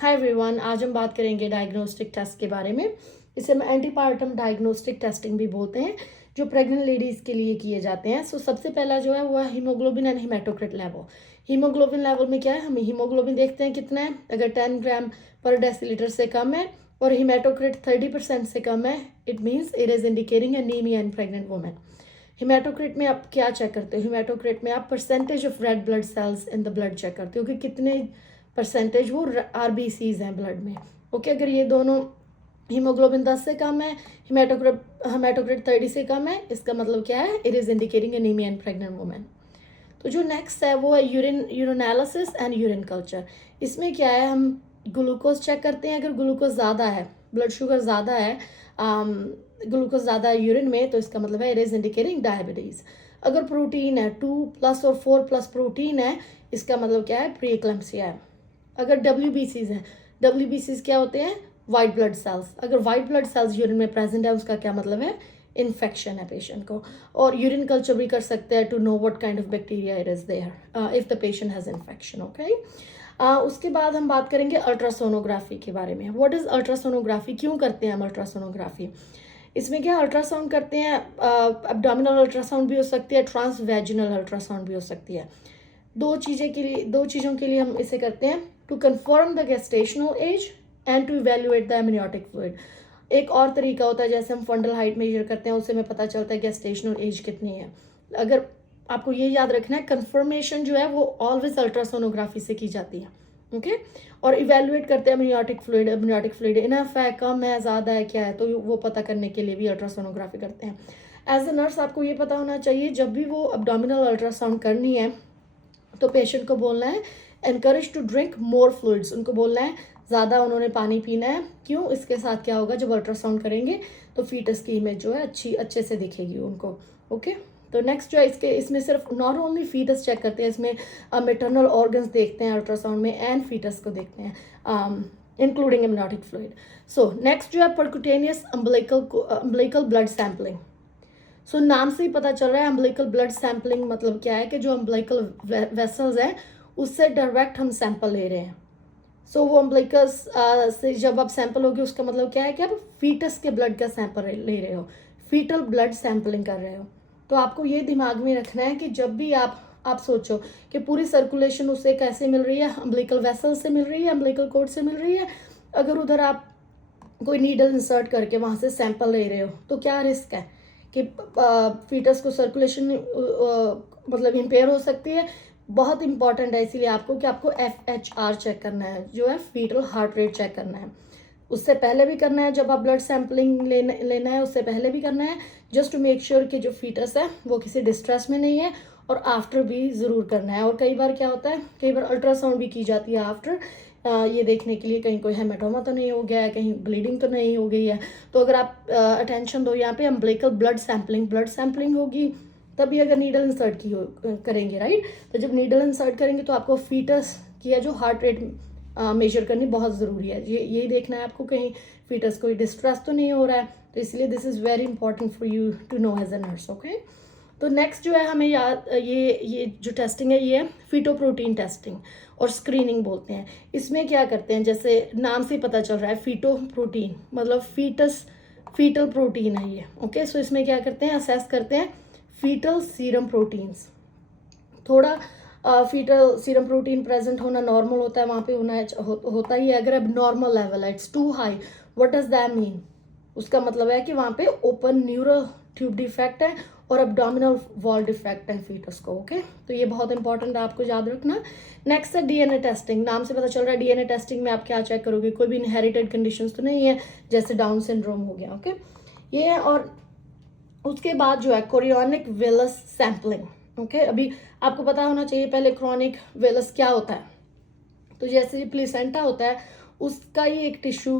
Hi everyone, आज हम बात करेंगे डायग्नोस्टिक टेस्ट के बारे में। इसे हम एंटीपार्टम डायग्नोस्टिक टेस्टिंग भी बोलते हैं, जो प्रेग्नेंट लेडीज़ के लिए किए जाते हैं। सबसे पहला जो है वो है haemoglobin and haematocrit level. Haemoglobin level में क्या है, हम हीमोग्लोबिन देखते हैं कितना है। अगर 10 ग्राम पर डेसीलीटर से कम है और हीमेटोक्रिट 30% से कम है, it means it is indicating anaemia in pregnant women. Haematocrit में आप क्या चेक करते हो? हीमेटोक्रिट में आप percentage of red blood cells in the blood check करते हो कि कितने परसेंटेज वो आरबीसीज हैं ब्लड में। ओके, अगर ये दोनों हीमोग्लोबिन 10 से कम है, हीमेटोक्रिट 30 से कम है, इसका मतलब क्या है? It is indicating anaemia in pregnant women. तो जो नेक्स्ट है वो है यूरिनालिसिस एंड यूरिन कल्चर। इसमें क्या है, हम ग्लूकोज चेक करते हैं। अगर ग्लूकोज ज़्यादा है, ब्लड शुगर ज़्यादा है, ग्लूकोज ज़्यादा है यूरिन में, तो इसका मतलब है इट इज़ इंडिकेटिंग डायबिटीज़। अगर प्रोटीन है 2+ और 4+ प्रोटीन है, इसका मतलब क्या है? प्री एक्लैम्सिया है। अगर WBCs हैं, WBCs क्या होते हैं? White blood cells. अगर वाइट ब्लड सेल्स यूरिन में प्रेजेंट है, उसका क्या मतलब है? इन्फेक्शन है पेशेंट को। और यूरिन कल्चर भी कर सकते हैं to know what kind of bacteria it is there if the patient has infection. Okay, उसके बाद हम बात करेंगे अल्ट्रासोनोग्राफी के बारे में। What is ultrasonography? क्यों करते हैं हम अल्ट्रासोनोग्राफी? इसमें क्या अल्ट्रासाउंड करते हैं, एब्डोमिनल अल्ट्रासाउंड भी हो सकती है, ट्रांसवैजिनल अल्ट्रासाउंड भी हो सकती है। दो चीज़ों के लिए हम इसे करते हैं, to confirm the gestational age and to evaluate the amniotic fluid. एक और तरीका होता है, जैसे हम फंडल हाइट मेजर करते हैं, उससे हमें पता चलता है गेस्टेशनल एज कितनी है। अगर आपको ये याद रखना है, कंफर्मेशन जो है वो ऑलवेज अल्ट्रासोनोग्राफी से की जाती है। ओके, और इवेल्युएट करते हैं एमनियोटिक फ्लूइड इनफ है, कम है, ज़्यादा है, क्या है, तो वो पता करने के लिए भी अल्ट्रासोनोग्राफी करते हैं। एज ए नर्स आपको ये पता होना चाहिए, जब भी वो एब्डोमिनल अल्ट्रासाउंड करनी है तो पेशेंट को बोलना है encourage to drink more fluids. उनको बोलना है ज़्यादा उन्होंने पानी पीना है। क्यों? इसके साथ क्या होगा, जब अल्ट्रासाउंड करेंगे तो फीटस की इमेज जो है अच्छे से दिखेगी उनको। ओके, तो नेक्स्ट जो है इसमें सिर्फ नॉट ओनली फीटस चेक करते हैं, इसमें मेटरनल ऑर्गन्स देखते हैं अल्ट्रासाउंड में, एंड फीटस को देखते हैं including amniotic fluid. So next जो है परक्यूटेनियस अम्बिलिकल ब्लड सैम्पलिंग। नाम से ही पता चल रहा है अम्बिलिकल ब्लड सैम्पलिंग मतलब क्या है, कि जो अम्बिलिकल वेसल्स हैं उससे डायरेक्ट हम सैंपल ले रहे हैं। वो अम्बिलिकस से जब आप सैंपल होगी, उसका मतलब क्या है कि आप फीटस के ब्लड का सैंपल ले रहे हो, फीटल ब्लड सैंपलिंग कर रहे हो। तो आपको ये दिमाग में रखना है कि जब भी आप सोचो कि पूरी सर्कुलेशन उससे कैसे मिल रही है, अम्बिलिकल वेसल से मिल रही है, अम्बिलिकल कोड से मिल रही है। अगर उधर आप कोई नीडल इंसर्ट करके वहाँ से सैंपल ले रहे हो, तो क्या रिस्क है कि फीटस को सर्कुलेशन मतलब इम्पेयर हो सकती है। बहुत इंपॉर्टेंट है इसीलिए आपको कि आपको FHR चेक करना है, जो है फीटल हार्ट रेट चेक करना है। उससे पहले भी करना है, जब आप ब्लड सैम्पलिंग लेना है उससे पहले भी करना है, जस्ट टू मेक श्योर कि जो फीटस है वो किसी डिस्ट्रेस में नहीं है। और आफ्टर भी ज़रूर करना है। और कई बार क्या होता है, कई बार अल्ट्रासाउंड भी की जाती है आफ्टर, ये देखने के लिए कहीं कोई हेमेटोमा तो नहीं हो गया है, कहीं ब्लीडिंग तो नहीं हो गई है। तो अगर आप अटेंशन दो यहाँ पे, अम्बिलिकल ब्लड सैम्पलिंग होगी तभी अगर नीडल इंसर्ट करेंगे, राइट। तो जब नीडल इंसर्ट करेंगे तो आपको फीटस की जो हार्ट रेट मेजर करनी बहुत ज़रूरी है। यही देखना है आपको कहीं फीटस कोई डिस्ट्रेस तो नहीं हो रहा है। तो इसलिए this is very important for you to know as a nurse. Okay, तो नेक्स्ट जो है हमें याद, ये जो टेस्टिंग है ये है फीटोप्रोटीन टेस्टिंग और स्क्रीनिंग बोलते हैं। इसमें क्या करते हैं, जैसे नाम से पता चल रहा है फीटोप्रोटीन मतलब फीटल प्रोटीन है ये। ओके, सो इसमें क्या करते हैं, असेस करते हैं फीटल सीरम प्रोटीन्स। थोड़ा फीटल सीरम प्रोटीन प्रेजेंट होना नॉर्मल होता है, वहाँ पे होता ही है। अगर अब नॉर्मल लेवल है, it's too high, what does that mean? उसका मतलब है कि वहाँ पे ओपन न्यूरल ट्यूब डिफेक्ट है और एब्डोमिनल वॉल डिफेक्ट है फीटस को। ओके, तो ये बहुत इंपॉर्टेंट है, आपको याद रखना। नेक्स्ट है DNA टेस्टिंग। नाम से पता चल रहा है DNA टेस्टिंग में आप क्या चेक करोगे, कोई भी इनहेरिटेड कंडीशंस तो नहीं है, जैसे डाउन सिंड्रोम हो गया। ओके, ये है। और उसके बाद जो है कोरियोनिक वेलस सैम्पलिंग। ओके, अभी आपको पता होना चाहिए पहले क्रोनिक वेलस क्या होता है। तो जैसे प्लेसेंटा होता है, उसका ही एक टिश्यू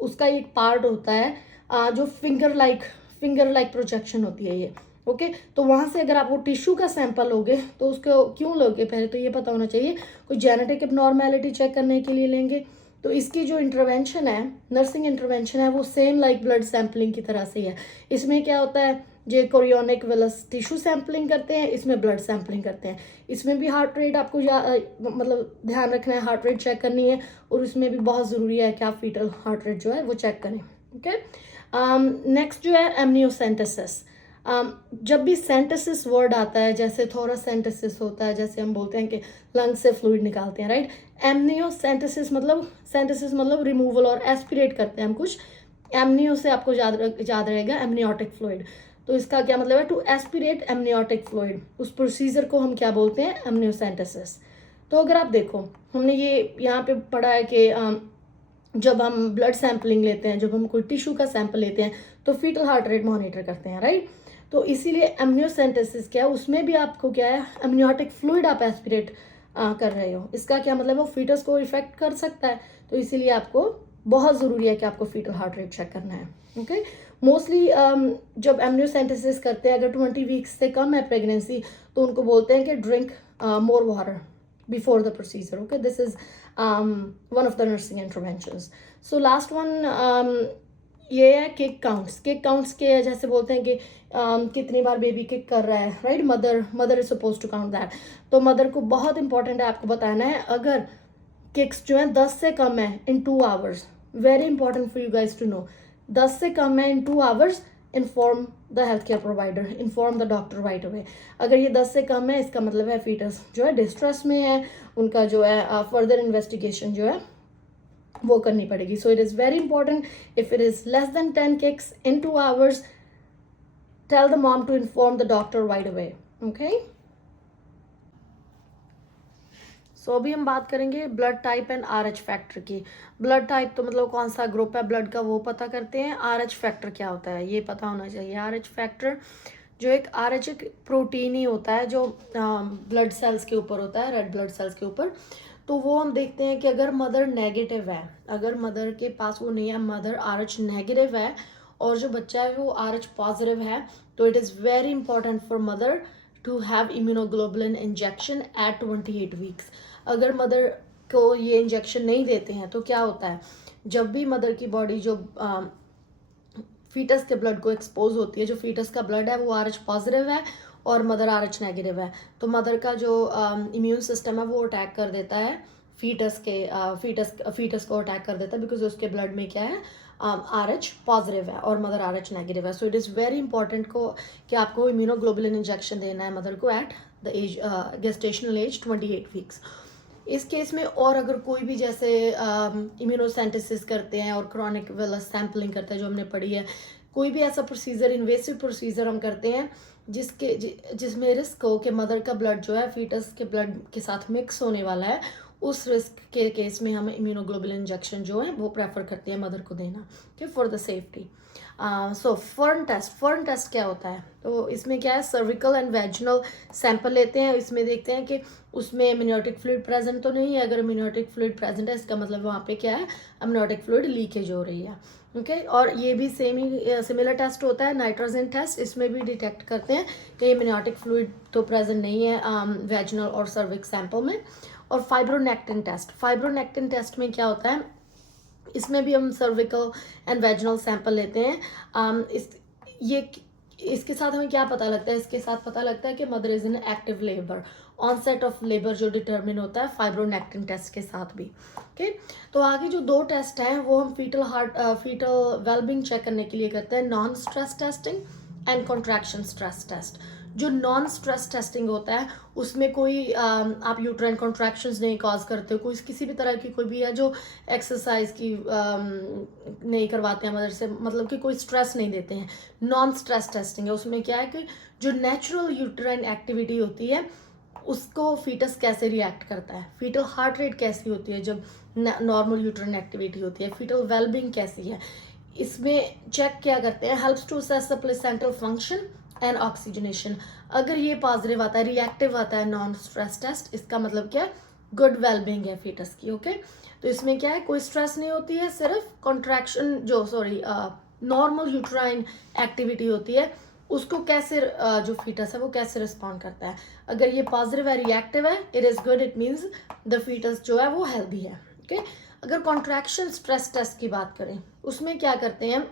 उसका ही एक पार्ट होता है जो फिंगर लाइक प्रोजेक्शन होती है ये। ओके, तो वहाँ से अगर आप वो टिश्यू का सैंपल लोगे तो उसको क्यों लोगे, पहले तो ये पता होना चाहिए, कोई जेनेटिक एबनॉर्मेलिटी चेक करने के लिए लेंगे। तो इसकी जो इंटरवेंशन है, नर्सिंग इंटरवेंशन है, वो सेम लाइक ब्लड सैम्पलिंग की तरह से है। इसमें क्या होता है, जो कोरियोनिक वेलस टिश्यू सैम्पलिंग करते हैं, इसमें ब्लड सैम्पलिंग करते हैं। इसमें भी हार्ट रेट आपको मतलब ध्यान रखना है, हार्ट रेट चेक करनी है, और उसमें भी बहुत ज़रूरी है कि आप फीटल हार्ट रेट जो है वो चेक करें। ओके, नेक्स्ट जो है एमनियोसेंटेसिस। जब भी सेंटेसिस वर्ड आता है, जैसे थोरासेंटेसिस होता है, जैसे हम बोलते हैं कि लंग से फ्लूइड निकालते हैं, राइट। एमनियोसेंटेसिस मतलब, सेंटेसिस मतलब रिमूवल और एस्पिरेट करते हैं हम कुछ। एमनियो से आपको याद रहेगा एमनियोटिक फ्लूइड। तो इसका क्या मतलब है, टू एस्पिरेट एमनियोटिक फ्लूइड, उस प्रोसीजर को हम क्या बोलते हैं, एमनियोसेंटेसिस। तो अगर आप देखो, हमने ये यहाँ पे पढ़ा है कि जब हम ब्लड सैंपलिंग लेते हैं, जब हम कोई टिश्यू का सैंपल लेते हैं, तो फीटल हार्ट रेट मॉनिटर करते हैं, राइट। तो इसीलिए एमनियोसेंटेसिस क्या है, उसमें भी आपको क्या है, एमनियोटिक फ्लूइड आप एस्पिरेट कर रहे हो। इसका क्या मतलब है, वो फीटस को इफेक्ट कर सकता है, तो इसीलिए आपको बहुत ज़रूरी है कि आपको फीटल हार्ट रेट चेक करना है। ओके, मोस्टली जब एमनियोसेंटेसिस करते हैं, अगर 20 वीक्स से कम है प्रेगनेंसी, तो उनको बोलते हैं कि drink more water before the procedure. Okay, this is one of the nursing interventions. So last one, ये है किक काउंट्स। किक काउंट्स के जैसे बोलते हैं कि कितनी बार बेबी किक कर रहा है, right. Mother is suppose to count that. तो मदर को बहुत इंपॉर्टेंट है आपको बताना है, अगर किक्स जो है 10 से कम है in 2 hours, very important for you guys to know, 10 से कम है in 2 hours, inform the health care provider, inform the doctor right away. अगर ये 10 से कम है, इसका मतलब है फीटस जो है डिस्ट्रेस में है, उनका जो है फर्दर इन्वेस्टिगेशन जो है वो करनी पड़ेगी। So it is very important, if it is less than 10 kicks in 2 hours, tell the mom to inform the doctor right away. Okay, so अभी हम बात करेंगे blood type and RH factor की। ब्लड टाइप तो मतलब कौन सा group है ब्लड का, वो पता करते हैं। RH फैक्टर क्या होता है, ये पता होना चाहिए। RH फैक्टर जो एक RH एक प्रोटीन ही होता है जो ब्लड सेल्स के ऊपर होता है, रेड ब्लड सेल्स के ऊपर। तो वो हम देखते हैं कि अगर मदर नेगेटिव है, अगर मदर के पास वो नहीं है, मदर RH नेगेटिव है, और जो बच्चा है वो RH पॉजिटिव है, तो it is very important for mother to have immunoglobulin injection at 28 weeks. अगर मदर को ये इंजेक्शन नहीं देते हैं तो क्या होता है, जब भी मदर की बॉडी जो फीटस के ब्लड को एक्सपोज होती है, जो फीटस का ब्लड है वो RH पॉजिटिव है और मदर RH नेगेटिव है, तो मदर का जो इम्यून सिस्टम है वो अटैक कर देता है फीटस को अटैक कर देता है, बिकॉज उसके ब्लड में क्या है, RH पॉजिटिव है और मदर RH नेगेटिव है। So it is very important कि आपको इम्यूनोग्लोबुलिन इंजेक्शन देना है मदर को at the age gestational age 28 weeks. इस केस में और अगर कोई भी जैसे इम्यूनोसेंटेसिस करते हैं और क्रॉनिक वेलस सैम्पलिंग करते हैं जो हमने पढ़ी है, कोई भी ऐसा प्रोसीजर, इन्वेसिव प्रोसीजर हम करते हैं जिसमें रिस्क हो कि मदर का ब्लड जो है फीटस के ब्लड के साथ मिक्स होने वाला है, उस रिस्क के केस में हम इम्यूनोग्लोबुलिन इंजेक्शन जो है वो प्रेफर करते हैं मदर को देना, okay, for the safety. So fern test क्या होता है, तो इसमें क्या है, सर्विकल एंड वेजिनल सैंपल लेते हैं, इसमें देखते हैं कि उसमें एमनियोटिक फ्लूइड प्रेजेंट तो नहीं है। अगर एमनियोटिक फ्लूइड प्रेजेंट है, इसका मतलब वहाँ पे क्या है, एमनियोटिक फ्लूइड लीकेज हो रही है। ओके, और ये भी सिमिलर टेस्ट होता है, नाइट्रोजन टेस्ट, इसमें भी डिटेक्ट करते हैं कि एमनियोटिक फ्लूइड तो प्रेजेंट नहीं है वेजिनल और सर्विक्स सैंपल में। और फाइब्रोनेक्टिन टेस्ट में क्या होता है, इसमें भी हम सर्विकल एंड वेजिनल सैंपल लेते हैं। इसके साथ हमें क्या पता लगता है, इसके साथ पता लगता है कि mother is in active labour, onset of labour जो डिटरमिन होता है फाइब्रोनेक्टिन टेस्ट के साथ भी। ओके, तो आगे जो 2 टेस्ट हैं वो हम फीटल वेलबींग चेक करने के लिए करते हैं, non stress testing and contraction stress test. जो नॉन स्ट्रेस टेस्टिंग होता है उसमें कोई आप यूट्राइन कॉन्ट्रैक्शंस नहीं कॉज करते हो, कोई किसी भी तरह की कोई भी है जो एक्सरसाइज की नहीं करवाते हैं मदर से, मतलब कि कोई स्ट्रेस नहीं देते हैं, नॉन स्ट्रेस टेस्टिंग है। उसमें क्या है कि जो नेचुरल यूट्राइन एक्टिविटी होती है उसको फीटस कैसे रिएक्ट करता है, फीटल हार्ट रेट कैसी होती है जब नॉर्मल यूट्राइन एक्टिविटी होती है, फीटल वेलबींग कैसी है, इसमें चेक क्या करते हैं, helps to assess the placental function and oxygenation. अगर ये पॉजिटिव आता है, रिएक्टिव आता है नॉन स्ट्रेस टेस्ट, इसका मतलब क्या है, गुड वेलबींग है फीटस की। ओके, तो इसमें क्या है, कोई स्ट्रेस नहीं होती है, सिर्फ कॉन्ट्रैक्शन नॉर्मल यूट्राइन एक्टिविटी होती है, उसको कैसे जो फीटस है वो कैसे रिस्पॉन्ड करता है। अगर ये पॉजिटिव है, रिएक्टिव है, it is good, it means the foetus जो है वो हेल्दी है। ओके, अगर कॉन्ट्रैक्शन स्ट्रेस टेस्ट की बात करें, उसमें क्या करते हैं,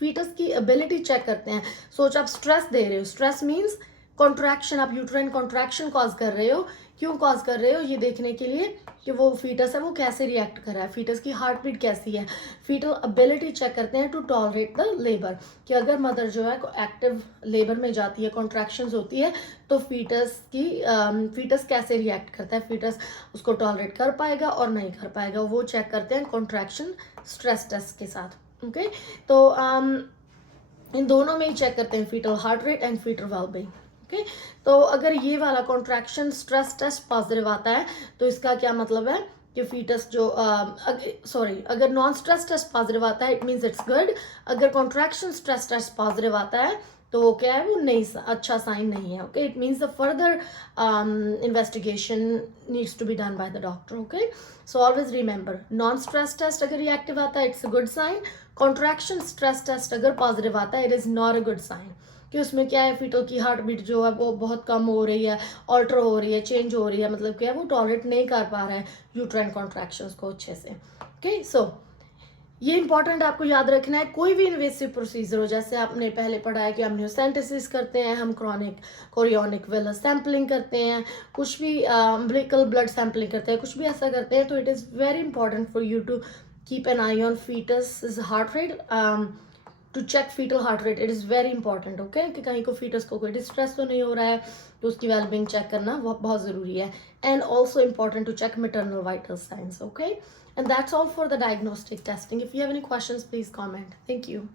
फीटस की एबिलिटी चेक करते हैं। सोच आप स्ट्रेस दे रहे हो, स्ट्रेस मीन्स कॉन्ट्रैक्शन, आप यूट्राइन कॉन्ट्रैक्शन कॉज कर रहे हो, क्यों कॉज कर रहे हो, ये देखने के लिए कि वो फीटस है वो कैसे रिएक्ट कर रहा है, फीटस की हार्ट बीट कैसी है। फीटल एबिलिटी चेक करते हैं टू टॉलरेट द लेबर, कि अगर मदर जो है एक्टिव लेबर में जाती है, कॉन्ट्रैक्शंस होती है, तो फीटस कैसे रिएक्ट करता है, फीटस उसको टॉलरेट कर पाएगा और नहीं कर पाएगा, वो चेक करते हैं कॉन्ट्रैक्शन स्ट्रेस टेस्ट के साथ। ओके, तो इन दोनों में ही चेक करते हैं foetal heart rate and foetal wellbeing. Okay, तो अगर ये वाला कॉन्ट्रैक्शन स्ट्रेस टेस्ट पॉजिटिव आता है तो इसका क्या मतलब है कि फीटस जो अगर नॉन स्ट्रेस टेस्ट पॉजिटिव आता है इट मीन्स इट्स गुड। अगर कॉन्ट्रैक्शन स्ट्रेस टेस्ट पॉजिटिव आता है तो वो क्या है, वो नहीं, अच्छा साइन नहीं है। Okay, it means the further investigation needs to be done by the doctor. Okay, so always remember, non stress test अगर रिएक्टिव आता है it's a good sign, contraction stress test अगर पॉजिटिव आता है it is not a good sign, कि उसमें क्या है, फीटल की हार्ट बीट जो है वो बहुत कम हो रही है, ऑल्टर हो रही है, चेंज हो रही है, मतलब क्या है, वो टॉलरेट नहीं कर पा रहा है यूट्राइन कॉन्ट्रैक्शंस को अच्छे से। ओके, सो ये इंपॉर्टेंट आपको याद रखना है, कोई भी इन्वेसिव प्रोसीजर हो, जैसे आपने पहले पढ़ा है कि हम न्यूसेंटेसिस करते हैं, हम क्रॉनिक कोरियोनिक वेलस सैम्पलिंग करते हैं, कुछ भी अम्बिलिकल ब्लड सैम्पलिंग करते हैं, कुछ भी ऐसा करते हैं, तो it is very important for you to keep an eye on foetus heart rate, to check foetal heart rate, it is very important. Okay, कि कहीं को फीटस को कोई डिस्ट्रेस तो नहीं हो रहा है, तो उसकी वेलबींग चेक करना बहुत ज़रूरी है। And also important to check maternal vital signs. Okay, and that's all for the diagnostic testing. If you have any questions, please comment. Thank you.